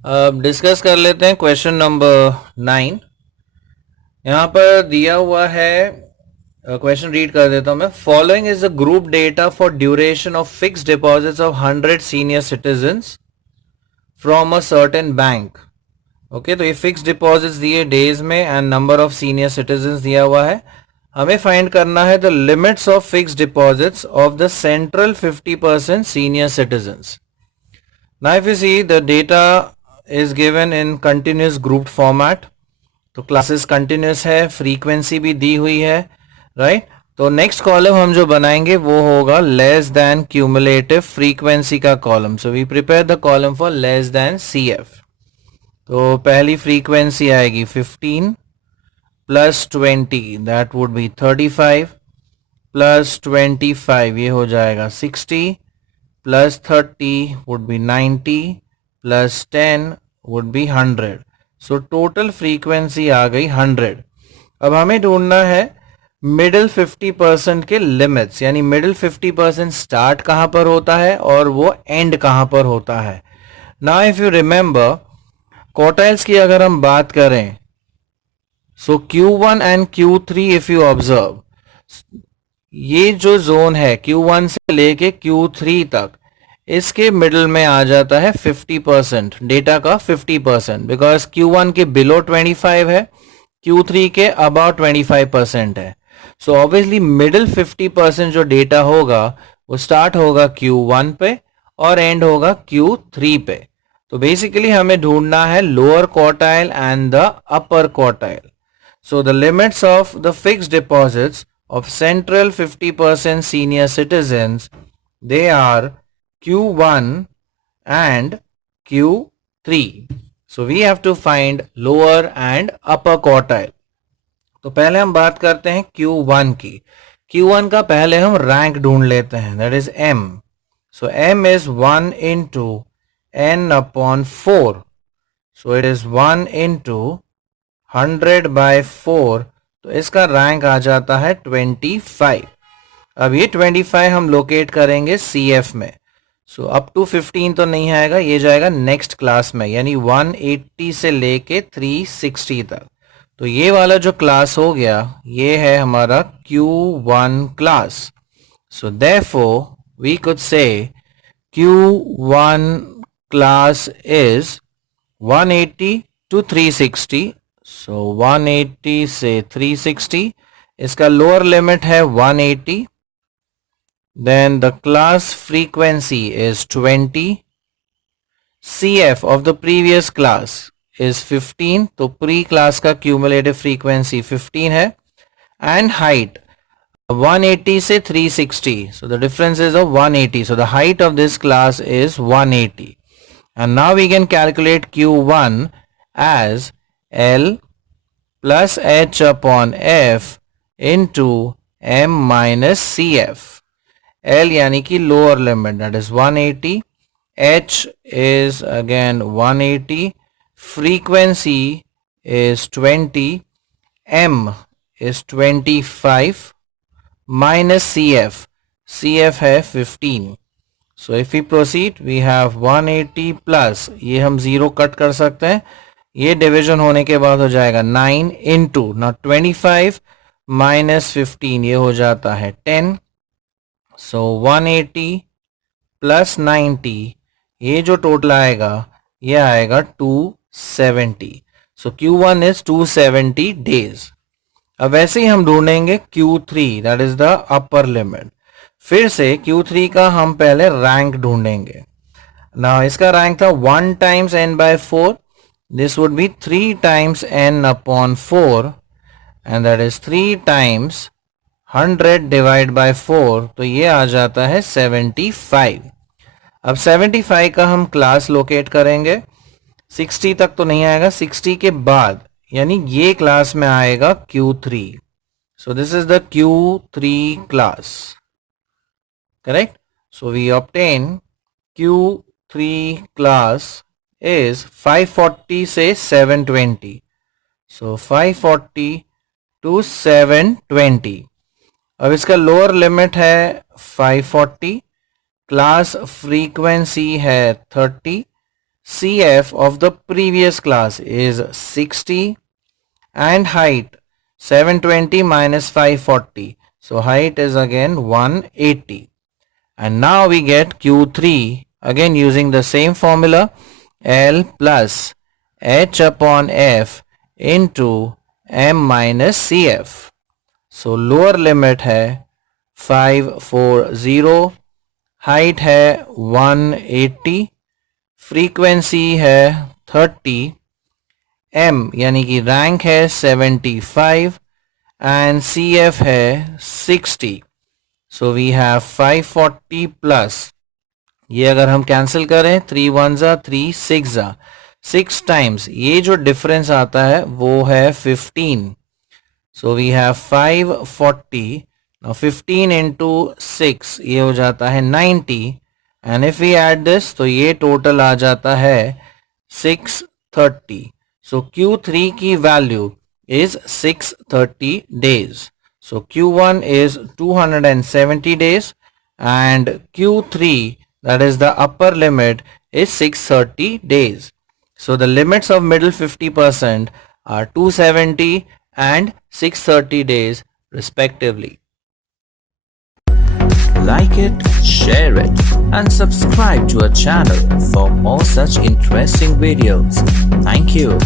अब डिस्कस कर लेते हैं क्वेश्चन नंबर 9। यहाँ पर दिया हुआ है, क्वेश्चन रीड कर देता हूं मैं। Following is the group data for duration of fixed deposits of 100 senior citizens from a certain bank. Okay, तो ये फिक्स डिपॉजिट्स दिए डेज में and number of senior citizens दिया हुआ है। हमें फाइंड करना है the limits of fix deposits of the central 50% senior citizens. Now if you see the data is given in continuous grouped format, तो classes continuous है, frequency भी दी हुई है, राइट। तो नेक्स्ट कॉलम हम जो बनाएंगे वो होगा लेस देन क्यूमुलेटिव फ्रीक्वेंसी का column. So we prepare the column for less than CF। तो पहली फ्रीक्वेंसी आएगी 15 plus 20 that would be 35 plus 25 ये हो जाएगा 60 plus 30 would be 90 plus 10 would be 100. So total frequency आ गई 100। अब हमें ढूंढना है मिडिल 50% के लिमिट्स, यानी मिडिल 50% स्टार्ट कहां पर होता है और वो एंड कहां पर होता है। Now if you remember quartiles की अगर हम बात करें, सो Q1 and Q3 if you observe, ये जो जोन है Q1 से लेके Q3 तक, इसके मिडल में आ जाता है 50% डेटा का 50%, बिकॉज Q1 के बिलो 25 है, Q3 के अबाउट 25% है। सो ऑब्वियसली मिडिल 50% जो डेटा होगा वो स्टार्ट होगा Q1 पे और एंड होगा Q3 पे। तो बेसिकली हमें ढूंढना है lower quartile and the upper quartile. So the limits of the fixed deposits of central 50% senior citizens, they are Q1 and Q3. So we have to find lower and upper quartile. तो पहले हम बात करते हैं Q1 की। Q1 का पहले हम रैंक ढूंढ लेते हैं, that is M. So M is 1 into N upon 4. So it is 1 into 100 by 4, तो इसका रैंक आ जाता है 25। अब ये 25 हम लोकेट करेंगे CF में। सो अप टू 15 तो नहीं आएगा, ये जाएगा नेक्स्ट क्लास में, यानी 180 से लेके 360 तक। तो ये वाला जो क्लास हो गया ये है हमारा Q1 class. So therefore we could say Q1 class is 180 to 360। सो 180 से 360, इसका लोअर लिमिट है 180। Then the class frequency is 20। CF of the previous class is 15, तो प्री क्लास का क्यूमुलेटिव फ्रीक्वेंसी 15 है। एंड हाइट 180 से 360, so the difference is of 180, so the height of this class is 180. And now we can calculate Q1 as L plus H upon F into M minus CF. L यानी कि lower limit, that is 180. H is again 180. Frequency is 20. M is 25 minus CF. CF है 15. So if we proceed, we have 180 plus, ये हम zero cut कर सकते हैं, ये division होने के बाद हो जाएगा 9 इंटू ना 25 माइनस 15, ये हो जाता है 10। सो 180 प्लस 90, ये जो टोटल आएगा ये आएगा 270। सो Q1 इज 270 डेज। अब वैसे ही हम ढूंढेंगे Q3, that is the upper limit. फिर से Q3 का हम पहले रैंक ढूंढेंगे ना। इसका रैंक था 1 times n by 4, this would be 3 times n upon 4 and that is 3 times 100 divided by 4, तो ये आ जाता है 75। अब 75 का हम क्लास लोकेट करेंगे, 60 तक तो नहीं आएगा, 60 के बाद यानी ये क्लास में आएगा Q3। So this is the Q3 class, correct. So we obtain Q3 class is 540 से 720. So 540 to 720. अब इसका लोअर लिमिट है 540, क्लास फ्रीक्वेंसी है 30, CF of the previous class is 60 and height 720 minus 540. So height is again 180. And now we get Q3 again using the same formula, L plus H upon F into M minus CF. So lower limit है 540, height है 180, frequency है 30, M यानी कि rank है 75 and CF है 60. सो we have 540 plus, ये अगर हम कैंसिल करें 3 1 जा 3 6 जा 6 टाइम्स, ये जो डिफरेंस आता है वो है 15. So we have 540. Now 15 into 6 ये हो जाता है 90 and if we add this तो ये टोटल आ जाता है 630. So Q3 की value is 630 days. So Q1 is 270 days and Q3, that is the upper limit, is 630 days. So the limits of middle 50% are 270 and 630 days respectively. Like it, share it, and subscribe to our channel for more such interesting videos. Thank you.